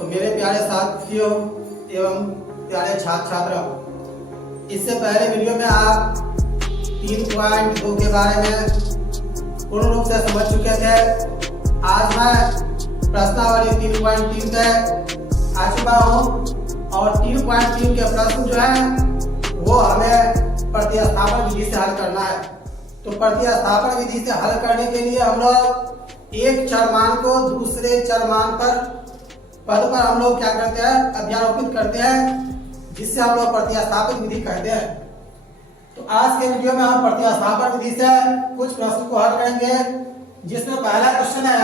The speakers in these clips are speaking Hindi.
तो मेरे प्यारे साथियों एवं प्यारे छात्र छात्राओं, इससे पहले वीडियो में आप 3.2 के बारे में पूर्ण रूप से समझ चुके थे। आज मैं प्रश्नावली 3.3 पे आ चुका हूँ और 3.3 के प्रश्न जो है वो हमें प्रतिस्थापन विधि से हल करना है। तो प्रतिस्थापन विधि से हल करने के लिए हम लोग एक चरमान को दूसरे चरमान पद पर हम लोग क्या करते हैं, अध्यारोपित करते हैं, जिससे हम लोग प्रतिस्थापन विधि कहते हैं। तो आज के वीडियो में हम प्रतिस्थापन विधि से कुछ प्रश्न को हल करेंगे, जिसमें पहला क्वेश्चन है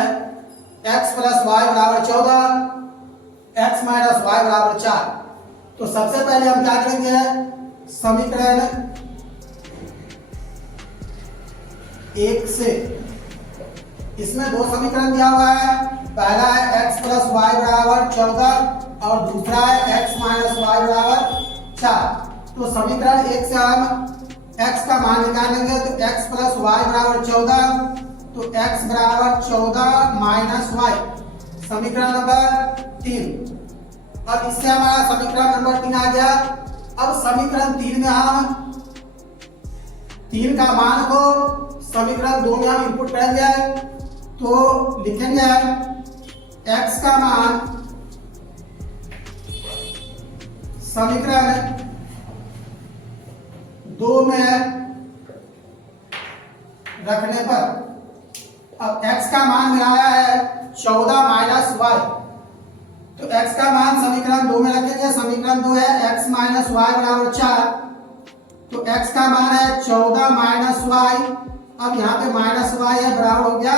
x + y = 14, x - y = 4। तो सबसे पहले हम क्या करेंगे, समीकरण 1 से, इसमें दो समीकरण दिया हुआ है। पहला है x + y = 14 और दूसरा है x - y = 4। तो समीकरण 1 से हम x का मान निकालेंगे। तो x + y = 14, तो x = 14 - y, समीकरण नंबर 3। अब इससे हमारा समीकरण नंबर 3 आ गया। अब समीकरण 3 में हम 3 का मान को समीकरण 2 में हम इनपुट करेंगे। तो लिखेंगे x का मान समीकरण 2 में रखने पर, अब x का मान मिलाया है 14 - y, तो x का मान समीकरण 2 में रखेंगे। समीकरण 2 है x - y = 4, तो x का मान है 14 - y। अब यहाँ पे -y है, बराबर हो गया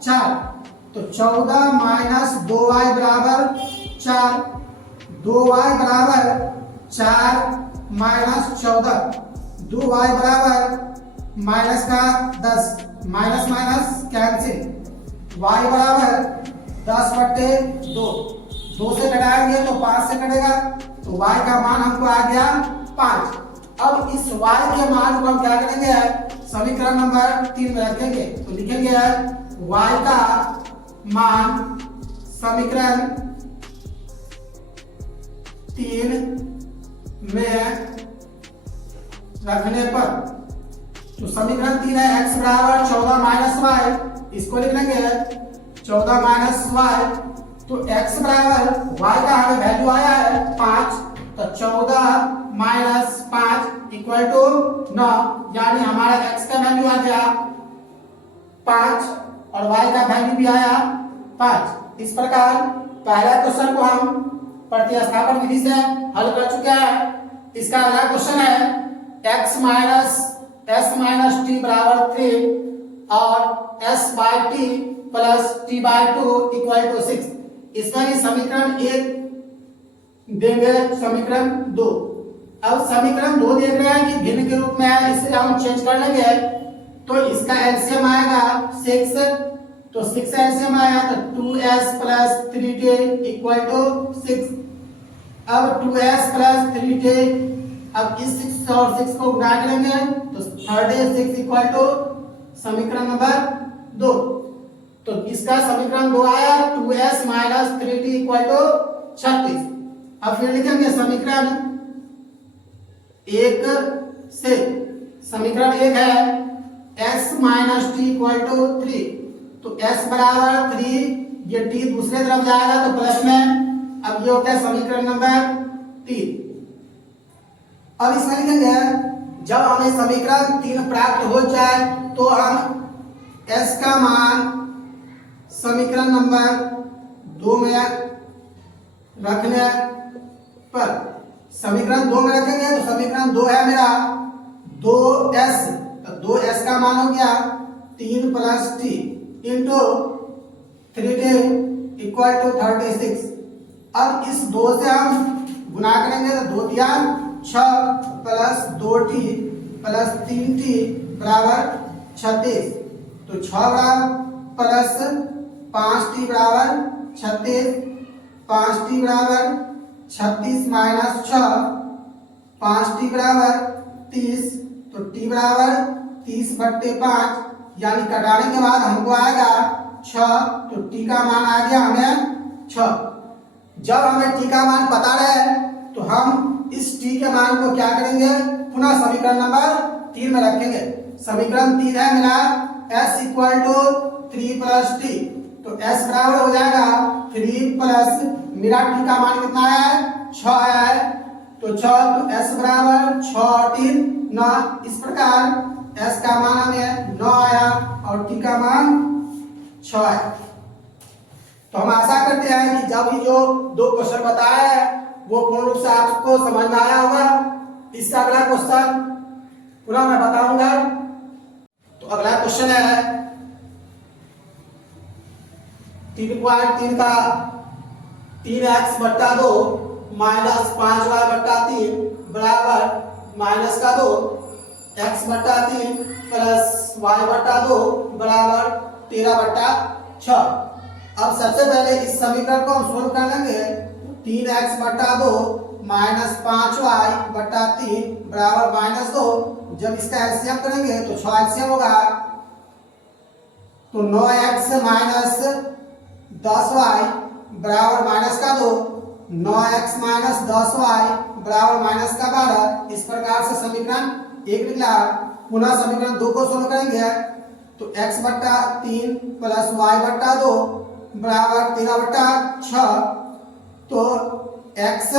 4। तो 14 - 2y = 4, 2y = 4 - 14, 2y बराबर माइनस का 10, माइनस माइनस कैंसिल, y बराबर 10/2, 2 से घटाएंगे तो 5 से कटेगा, तो y का मान हमको आ गया 5। अब इस y के मान को हम क्या करेंगे, समीकरण नंबर 3 में रखेंगे। तो लिखेंगे y का मान समीकरण 3 में रखने पर, तो समीकरण 3 है x = 14 - y, इसको लिख लेंगे 14 - y। तो x बराबर y का हमें वैल्यू आया है 5, तो 14 - 5 = 9, यानी हमारा x का वैल्यू आ गया 5 और y का वैल्यू भी आया 5। इस प्रकार पहला क्वेश्चन को हम प्रतिस्थापन विधि से हल कर चुके हैं। इसका अगला क्वेश्चन है x - s - t = 3 और s/t + t/2 = 6। इसमें भी समीकरण 1 देंगे, समीकरण 2। अब समीकरण 2 देख रहे हैं कि भिन्न के रूप में है, इसे हम चेंज कर लेंगे। तो इसका एलसीएम आएगा 6, तो 6 एलसीएम आया तो 2s + 3t = 6। अब 2s + 3t, अब इस 6 और 6 को गुणा करेंगे तो 36 = समीकरण नंबर 2। तो इसका समीकरण 2 आया 2s - 3t = 36। अब फिर लिखेंगे समीकरण 1 से, समीकरण 1 है s - t = 3, तो s बराबर 3, ये t दूसरे तरफ जाएगा तो प्लस में, अब ये होता है समीकरण नंबर 3। अब इसमें लिखेंगे जब हमें समीकरण 3 प्राप्त हो जाए तो हम s का मान समीकरण नंबर 2 में रखने पर, समीकरण 2 में रखेंगे तो समीकरण 2 है मेरा 2s, तो 2s का मान हो गया 3 + t * 3t = 36। अब इस 2 से हम गुणा करेंगे तो 2 दिया 6 + 2t + 3t = 36, तो 6 + 5t = 36, 5t = 36 - 6, 5t = 30, तो t = 30/5, यानी कटाने के बाद हमको आएगा 6, तो t का मान आ गया हमें 6। जब हमें टी का मान पता रहे तो हम इस टी के मान को क्या करेंगे, पुनः समीकरण नंबर 3 में रखेंगे। समीकरण 3 है मेरा s equal to 3 plus t, तो s बराबर हो जाएगा 3 प्लस मेरा टी का मान कितना है 6 आया है, तो 6 तो s बराबर 6 और 3 9। इस प्रकार s का मान हमें 9 आया और t का मान 6 आया। तो हम आशा करते हैं कि जब ये जो दो क्वेश्चन बताया है वो पूर्ण रूप से आपको समझ में आया होगा। इसका अगला क्वेश्चन पुनः मैं बताऊंगा। तो अगला क्वेश्चन है 3.3 का 3x बट्टा 2 माइनस 5y बट्टा 3 बराबर माइनस का 2 x बट्टा 3 प्लस y बट्टा 2 बराबर 13 बट्टा 6। अब सबसे पहले इस समीकरण को हम सोल्व कर लेंगे। 3x बट्टा 2 माइनस 5y बट्टा 3 बराबर माइनस 2। जब इसका एलसीएम करेंगे तो 6 एलसीएम होगा, तो 9x माइनस 10y बराबर माइनस का 2, 9x माइनस 10y बराबर माइनस का 12। इस प्रकार से समीकरण 1 निकला। पुनः समीकरण 2 को सोल्व करेंगे तो x बट्टा 3 प्लस y बट्टा 2 बराबर 13 बट्टा 6। तो x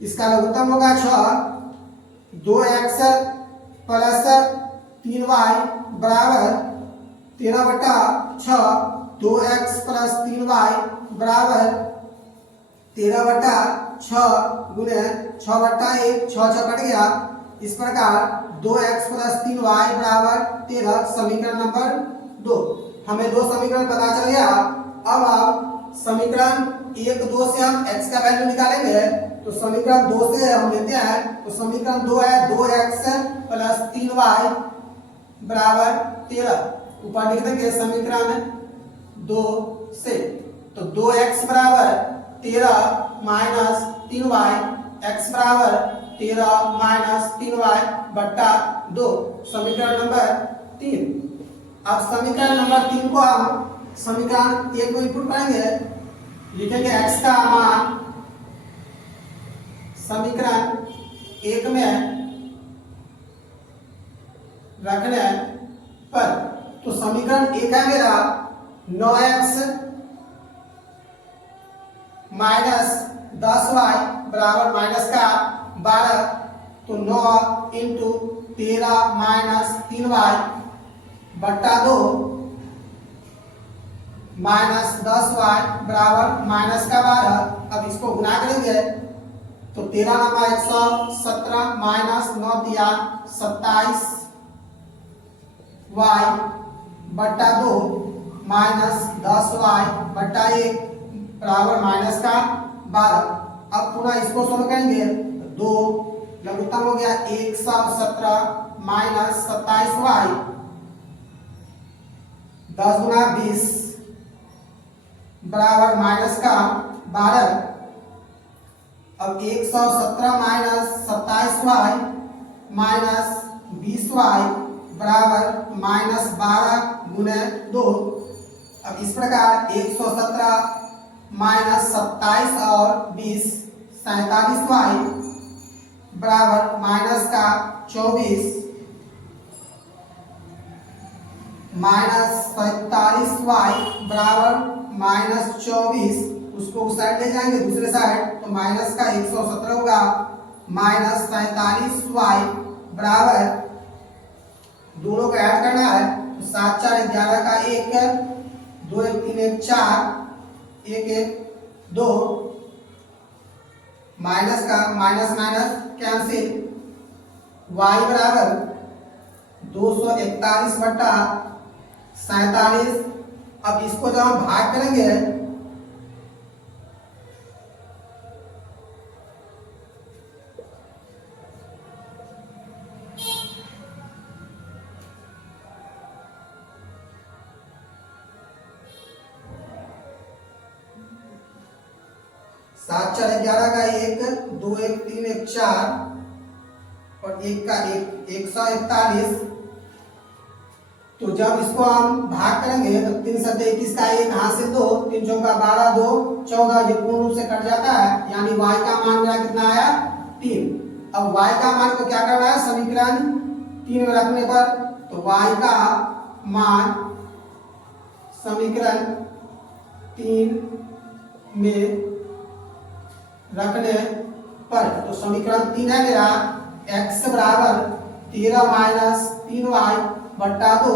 इसका लघुत्तम होगा 6, 2x प्लस 3y बराबर 13 बट्टा 6, 2x प्लस 3y बराबर 13 बट्टा 6 गुणे 6 बट्टा 1, 6 6 कट गया। इस प्रकार 2x प्लस 3y बराबर 13 समीकरण नंबर 2। हमें दो समीकरण पता चल गया। अब आप समीकरण 1 2 से हम x का वैल्यू निकालेंगे। तो समीकरण 2 से हम लेते हैं, तो समीकरण 2 है 2x प्लस 3y बराबर 13। ऊपर लिख देंगे समीकरण 2 से, तो 2x बराबर 13 माइनस 3y, x बराबर 13 माइनस 3y बट्टा 2 समीकरण नंबर 3। अब समीकरण नंबर 3 को हम समीकरण 1 को इनपुट करेंगे, लिखेंगे x का मान समीकरण 1 में रखने पर, तो समीकरण 1 है मेरा 9x माइनस 10y बराबर माइनस का 12, तो 9 इंटू 13 माइनस 3y बट्टा 2 माइनस 10y बराबर माइनस का 12। अब इसको गुना करेंगे तो 13 नंबर 117 माइनस 9 दिया 27 y बट्टा 2 माइनस 10y बट्टा 1 बराबर माइनस का 12। अब पुनः इसको सोल्व करेंगे, 2 लघुत्तम हो गया 117 माइनस 27y, 10 गुना 20 बराबर माइनस का 12। अब 117 माइनस 27y माइनस 20y बराबर माइनस 12 गुने 2। अब इस प्रकार 117 माइनस 27 और 20 47y बराबर माइनस का 24 माइनस 47y बराबर माइनस 24। उसको उस साइड ले जाएंगे दूसरे साइड, तो माइनस का 117 होगा माइनस 47y बराबर, दोनों को ऐड करना है तो 7 4 11 का 1, 2 1 3 1 4, 1 1 2, माइनस का माइनस माइनस कैंसिल, y बराबर 241 बट्टा 47। अब इसको जब हम भाग करेंगे सात 4 11 का 1, 2 1 3 1 4 और 1 का 1 141। तो जब इसको हम भाग करेंगे तो 3 सत्ते 21 का 1 हाथ से 2, 3 चौका 12, 2 14, ये पूर्ण रूप से कट जाता है, यानी y का मान मेरा कितना आया 3। अब y का मान को क्या करना है समीकरण 3 में रखने पर, तो y का मान समीकरण 3 में रखने पर, तो समीकरण 3 है मेरा x बराबर 13 माइनस 3y बट्टा 2,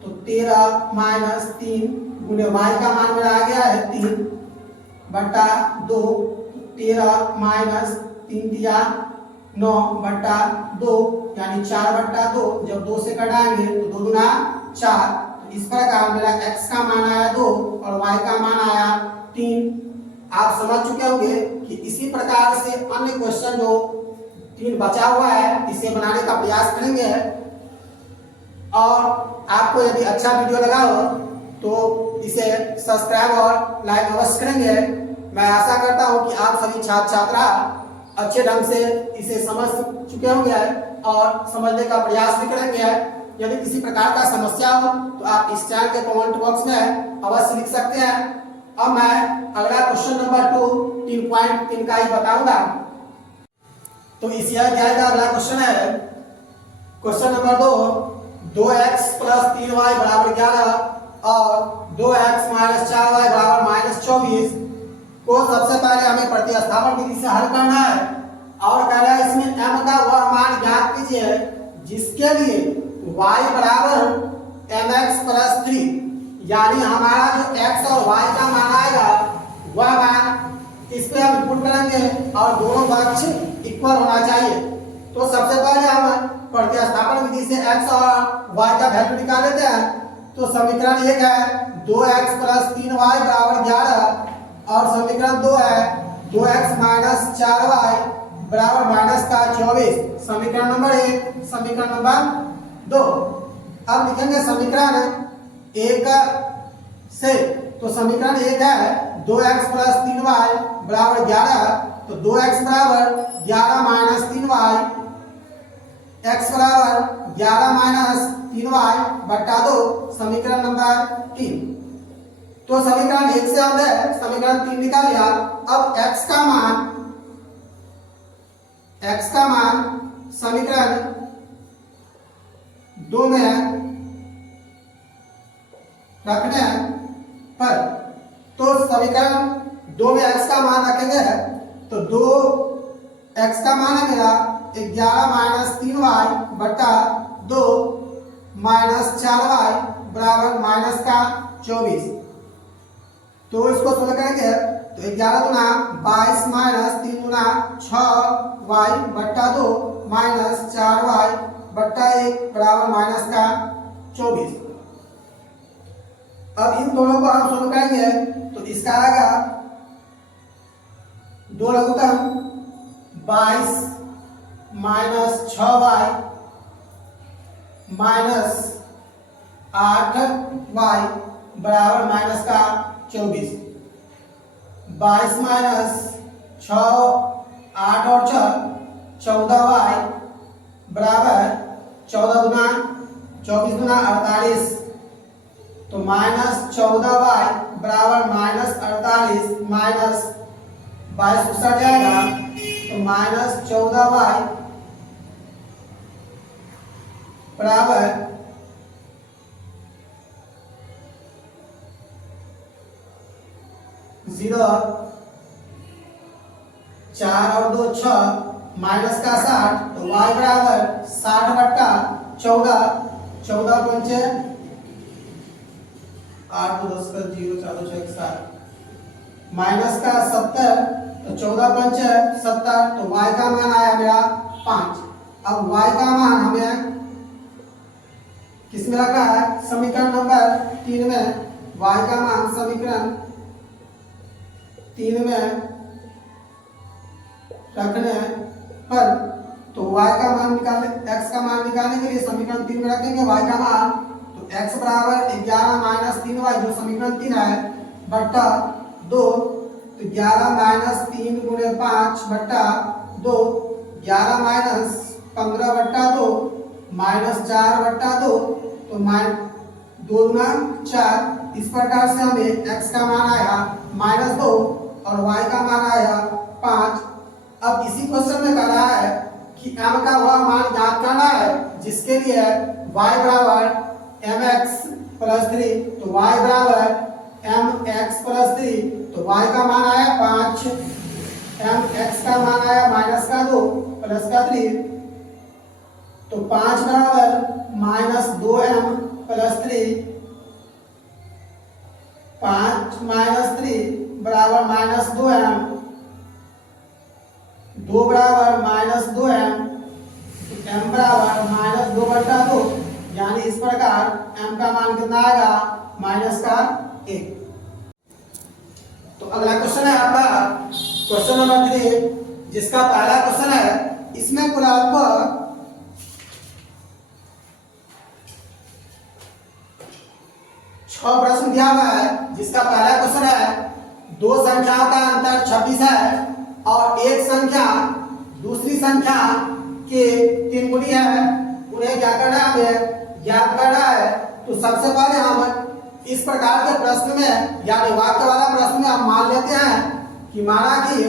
तो 13 माइनस 3 गुने y का मान मेरा आ गया है 3 बट्टा 2, 13 माइनस 3 दिया 9 बट्टा 2, यानी 4 बट्टा 2, जब 2 से कटाएंगे तो 2 दूना 4, तो इस प्रकार मेरा x का मान आया 2 और y का मान आया 3। आप समझ चुके होंगे कि इसी प्रकार से अन्य क्वेश्चन जो 3 बचा हुआ है इसे बनाने का प्रयास करेंगे। और आपको यदि अच्छा वीडियो लगा हो तो इसे सब्सक्राइब और लाइक अवश्य करेंगे। मैं आशा करता हूं कि आप सभी छात्र छात्रा अच्छे ढंग से इसे समझ चुके होंगे और समझने का प्रयास भी करेंगे। यदि किसी प्रकार का समस्या हो तो आप इस चैनल के कमेंट बॉक्स में अवश्य लिख सकते हैं। अब मैं अगला क्वेश्चन नंबर 2 3.3 का ही बताऊंगा। तो इसी अध्याय का अगला क्वेश्चन है question number 2x plus 3y बराबर 11 और 2x माइनस 4y बराबर -24 को सबसे पहले हमें प्रतिस्थापन विधि से हल करना है। और कह रहा है इसमें m का वह मान ज्ञात कीजिए जिसके लिए y बराबर mx प्लस 3, यानी हमारा जो x और y का मान आएगा वह मान इस पे हम इनपुट करेंगे और दोनों पक्ष इक्वल होना चाहिए। तो सबसे पहले हम प्रतिस्थापन विधि से x और y का वैल्यू निकाल लेते हैं। तो समीकरण 1 है 2x प्लस 3y बराबर 11 और समीकरण 2 है 2x माइनस 4y बराबर -24। समीकरण नंबर 1, समीकरण नंबर 2। अब लिखेंगे समीकरण 1 से, तो समीकरण 1 है 2x प्लस 3y बराबर 11, तो 2x बराबर 11 माइनस 3y, x बराबर 11 माइनस 3y बट्टा 2, समीकरण नंबर 3। तो समीकरण 1 से हमने समीकरण 3 निकाल लिया। अब x का मान समीकरण 2 में रखने पर, तो समीकरण 2 में x का मान रखेंगे तो 2x का मान है मेरा 11 माइनस 3y बट्टा 2 माइनस 4y बराबर -24। तो इसको सोल्व करेंगे तो 11 गुना 22 माइनस 3 गुना 6y बट्टा 2 माइनस 4y बट्टा 1 बराबर -24। अब इन दोनों को हम सोल्व करेंगे तो इसका आएगा 2 लघुत्तम 22 माइनस 6y माइनस 8y बराबर -24। 22 माइनस 6 8 और 14y बराबर 14 गुना 24 गुना 48, तो -14y बराबर -48 माइनस 22 उसका जाएगा तो -14y बराबर 0, 4 और 2 6 माइनस का 60, तो y बराबर 60 बट्टा 14, 14 पंचे 8 2 10 का 0 4 2 6 7 माइनस का 70, तो 14 पंचे 70, तो y का मान आया मेरा 5। अब y का मान हमें किसमें रखा है समीकरण नंबर 3 में, y का मान समीकरण 3 में रखने पर, तो y का मान निकालने x का मान निकालने के लिए समीकरण 3 में रखेंगे y का मान, तो x बराबर 11 माइनस 3y जो समीकरण 3 है बट्टा 2, तो 11 माइनस 3 गुणे 5 बट्टा 2, 11 माइनस 15 बट्टा 2 माइनस 4 बट्टा 2, तो 2 गुना 4। इस प्रकार से हमें x का मान आया -2 और y का मान आया 5। अब इसी क्वेश्चन में कह रहा है कि m का वह मान ज्ञात करना है जिसके लिए y बराबर mx प्लस 3, तो y बराबर mx प्लस 3, तो y का मान आया 5, mx का मान आया -2 प्लस 3, तो 5 बराबर -2m प्लस 3, 5 -3 बराबर -2m, 2 बराबर -2m, m बराबर -2/2, यानी इस प्रकार m का मान कितना आएगा -1। तो अगला क्वेश्चन है आपका क्वेश्चन नंबर 3, जिसका पहला क्वेश्चन है, इसमें कुल आपको 6 प्रश्न दिया हुआ है, जिसका पहला क्वेश्चन है, दो संख्याओं का अंतर 26 है और एक संख्या दूसरी संख्या के 3 गुनी है, उन्हें क्या करना है, हमें ज्ञात करना है। तो सबसे पहले हम इस प्रकार के प्रश्न में यानी वाक्य वाला प्रश्न में हम मान लेते हैं कि माना कि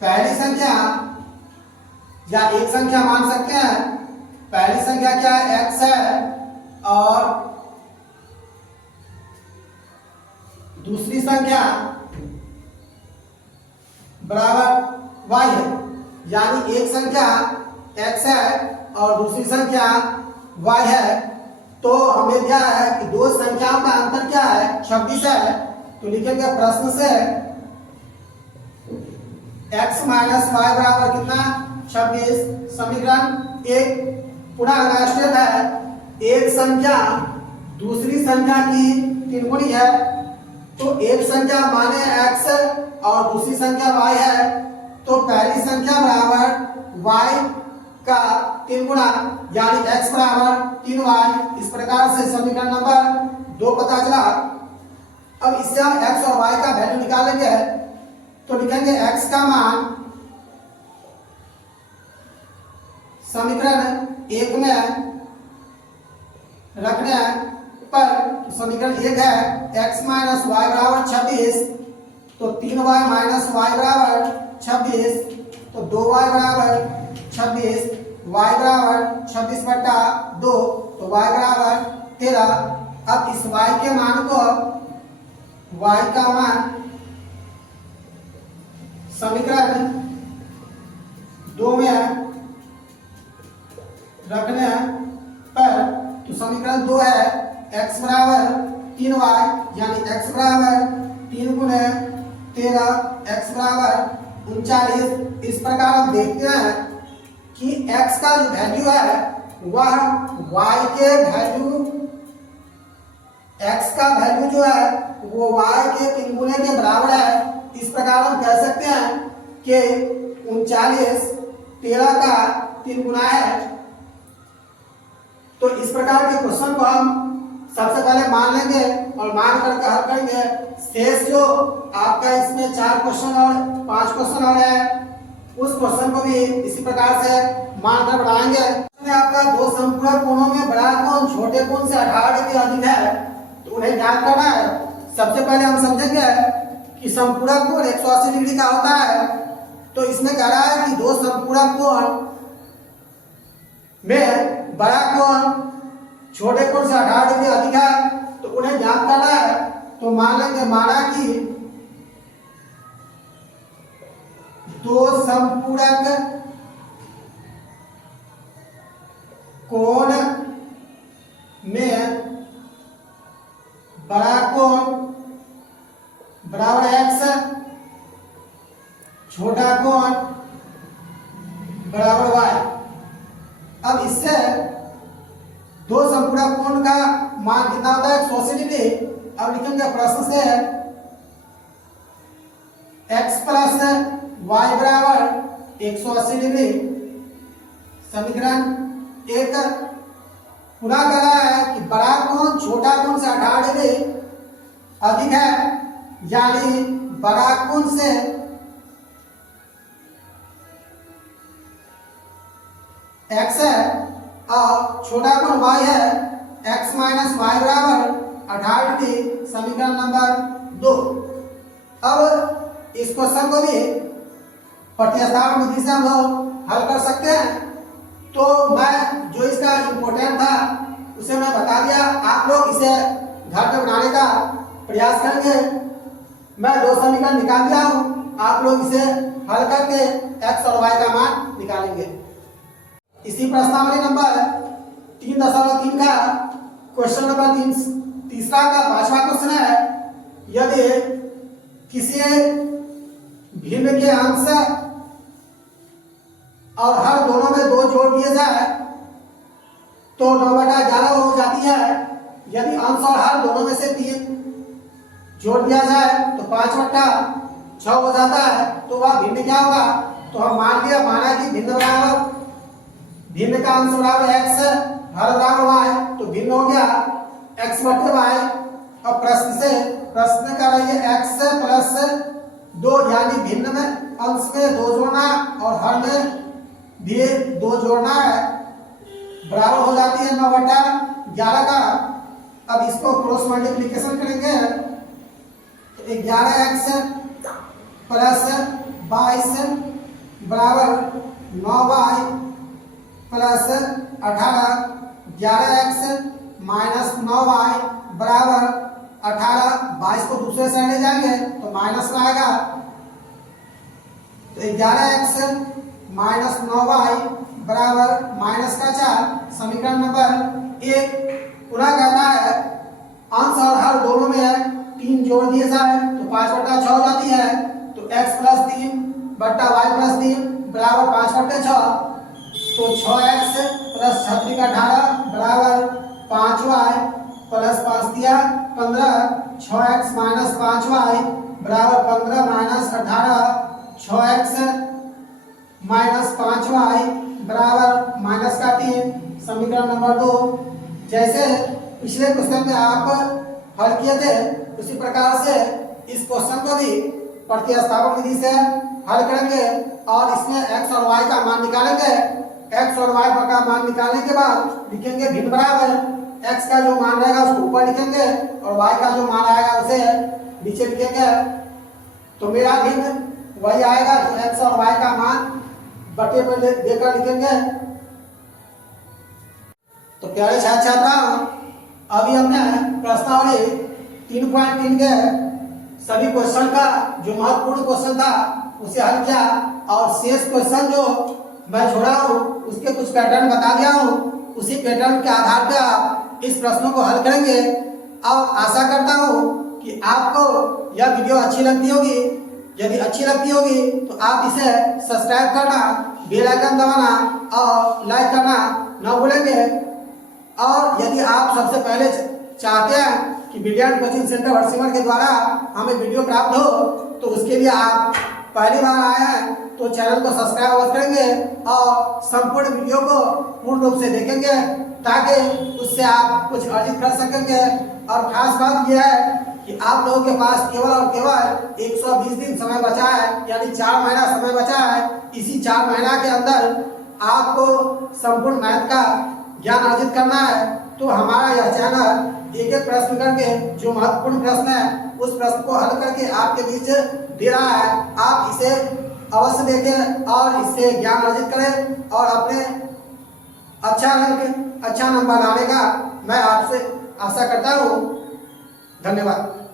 पहली संख्या या एक संख्या मान सकते हैं, पहली संख्या क्या है, x है और दूसरी संख्या बराबर y है, यानी एक संख्या x है और दूसरी संख्या y है। तो हमें क्या है कि दो संख्याओं का अंतर क्या है, 26 है। तो लिखेंगे प्रश्न से x माइनस वाई बराबर कितना, 26। समीकरण 1 पुनः अगला स्टेप है, एक संख्या दूसरी संख्या की 3 गुनी है, तो एक संख्या माने x और दूसरी संख्या y है, तो पहली संख्या बराबर y का 3 गुना यानी x बराबर 3y। इस प्रकार से समीकरण नंबर 2 पता चला। अब इससे हम x और y का वैल्यू निकालेंगे, तो लिखेंगे x का मान समीकरण 1 में रखने पर समीकरण 1 है x माइनस वाई बराबर 26, तो 3y माइनस वाई बराबर 26, तो 2y बराबर 26, y बराबर 26/2, तो y बराबर 13। अब इस y के मान को y का मान समीकरण 2 में रखने पर तो समीकरण 2 है x बराबर 3y यानी x बराबर 3 गुने 13, x बराबर 39। इस प्रकार हम देखते हैं कि x का जो वैल्यू है वह y के वैल्यू, x का वैल्यू जो है वो y के 3 गुने के बराबर है। इस प्रकार हम कह सकते हैं कि 39 13 का 3 गुना है। तो इस प्रकार के क्वेश्चन को हम सबसे पहले मान लेंगे और मान करके हल करेंगे। शेष जो आपका इसमें 4 क्वेश्चन और 5 क्वेश्चन और है, उस क्वेश्चन को भी इसी प्रकार से मानकर बढ़ाएंगे। आपका दो संपूरक कोणों में बड़ा कोण छोटे कोण से 18 डिग्री अधिक है, तो उन्हें ज्ञात करना है। सबसे पहले हम समझेंगे कि संपूरक कोण 180 डिग्री का होता है। तो इसमें कह रहा है कि दो संपूरक कोण में बड़ा कोण छोटे कोण से 18 डिग्री अधिक है, तो उन्हें ज्ञात करना है। तो मान लेंगे, माना कि दो संपूरक कोण में बड़ा कोण बराबर x, छोटा कोण बराबर y। अब इससे दो संपूरक कोण का मान कितना होता है, 180 डिग्री। अब लिखेंगे प्रश्न से x प्लस y बराबर 180 डिग्री। समीकरण 1 पुनः कह रहा है कि बड़ा कोण छोटा कोण से 18 डिग्री अधिक है, यानी बड़ा कोण से x है और छोटा कोण y है x माइनस वाई बराबर 18 डिग्री, समीकरण नंबर 2। अब इस क्वेश्चन को भी प्रतिस्थापन विधि से हम लोग हल कर सकते हैं। तो मैं जो इसका इम्पोर्टेंट था उसे मैं बता दिया, आप लोग इसे घर पे बनाने का प्रयास करेंगे। मैं 2 समीकरण निकाल दिया हूँ, आप लोग इसे हल करके x और y का मान निकालेंगे। इसी प्रश्नावली नंबर 3.3 का क्वेश्चन नंबर तीसरा का 5वां क्वेश्चन है, यदि किसी भिन्न के अंश और हर दोनों में 2 जोड़ दिए जाए तो 9/11 हो जाती है। यदि अंश और हर दोनों में से 3 जोड़ दिया जाए तो 5/6 हो जाता है। तो वह भिन्न क्या होगा? तो हम माना कि भिन्न बराबर, भिन्न का अंश बराबर x, हर बराबर y, तो भिन्न हो गया x/y। अब प्रश्न कर रही है x + 2, यानी भिन्न में अंश में 2 जोड़ना और हर में भी 2 जोड़ना है, बराबर हो जाती है 9/11 का। अब इसको क्रॉस मल्टीप्लिकेशन करेंगे तो 11x + 22 बराबर 9y + 18, 11x माइनस 9y बराबर 18। 22 को दूसरे साइड ले जाएंगे तो माइनस में आएगा, तो 11x माइनस 9y बराबर माइनस का 4, समीकरण नंबर 1। पुनः कहता है अंश और हर दोनों में 3 जोड़ दिए जाए तो 5/6 हो जाती है। तो x + 3 बट्टा y + 3 बराबर 5/6, तो 6x + 36 का 18 बराबर 5y + 5 दिया 15, 6x माइनस 5y बराबर 15 माइनस 18, 6x माइनस 5y बराबर माइनस का 3, समीकरण नंबर 2। जैसे पिछले क्वेश्चन में आप हल किए थे उसी प्रकार से इस क्वेश्चन को भी प्रतिस्थापन विधि से हल करेंगे और इसमें x और y का मान निकालेंगे। x और y का मान निकालने के बाद लिखेंगे भिन्न बराबर, x का जो मान रहेगा उसको ऊपर लिखेंगे और y का जो मान आएगा उसे नीचे लिखेंगे। तो मेरा भिन्न वही आएगा, तो x और y का मान बटे में देकर लिखेंगे। तो प्यारे छात्र छात्राओं, अभी हमने प्रश्नावली 3.3 के सभी क्वेश्चन का जो महत्वपूर्ण क्वेश्चन था उसे हल किया और शेष क्वेश्चन जो मैं छोड़ा हूँ उसके कुछ पैटर्न बता दिया हूँ। उसी पैटर्न के आधार पर आप इस प्रश्नों को हल करेंगे और आशा करता हूँ कि आपको यह वीडियो अच्छी लगती होगी। यदि अच्छी लगती होगी तो आप इसे सब्सक्राइब करना, बेल आइकन दबाना और लाइक करना न भूलेंगे। और यदि आप सबसे पहले चाहते हैं कि ब्रिलियंट कोचिंग सेंटर हरसिमर के द्वारा हमें वीडियो प्राप्त हो तो उसके लिए आप पहली बार आए हैं तो चैनल को सब्सक्राइब अवश्य करेंगे और संपूर्ण वीडियो को पूर्ण रूप से देखेंगे ताकि उससे आप कुछ अर्जित कर सकेंगे। और खास बात यह है कि आप लोगों के पास केवल और केवल 120 दिन समय बचा है, यानी 4 महीना समय बचा है। इसी 4 महीना के अंदर आपको संपूर्ण मैथ का ज्ञान अर्जित करना है। तो हमारा यह चैनल एक एक प्रश्न करके जो महत्वपूर्ण प्रश्न है उस प्रश्न को हल करके आपके बीच दे रहा है। आप इसे अवश्य देखें और इससे ज्ञान अर्जित करें और अपने अच्छा नंबर लाने का मैं आपसे आशा करता हूँ। धन्यवाद।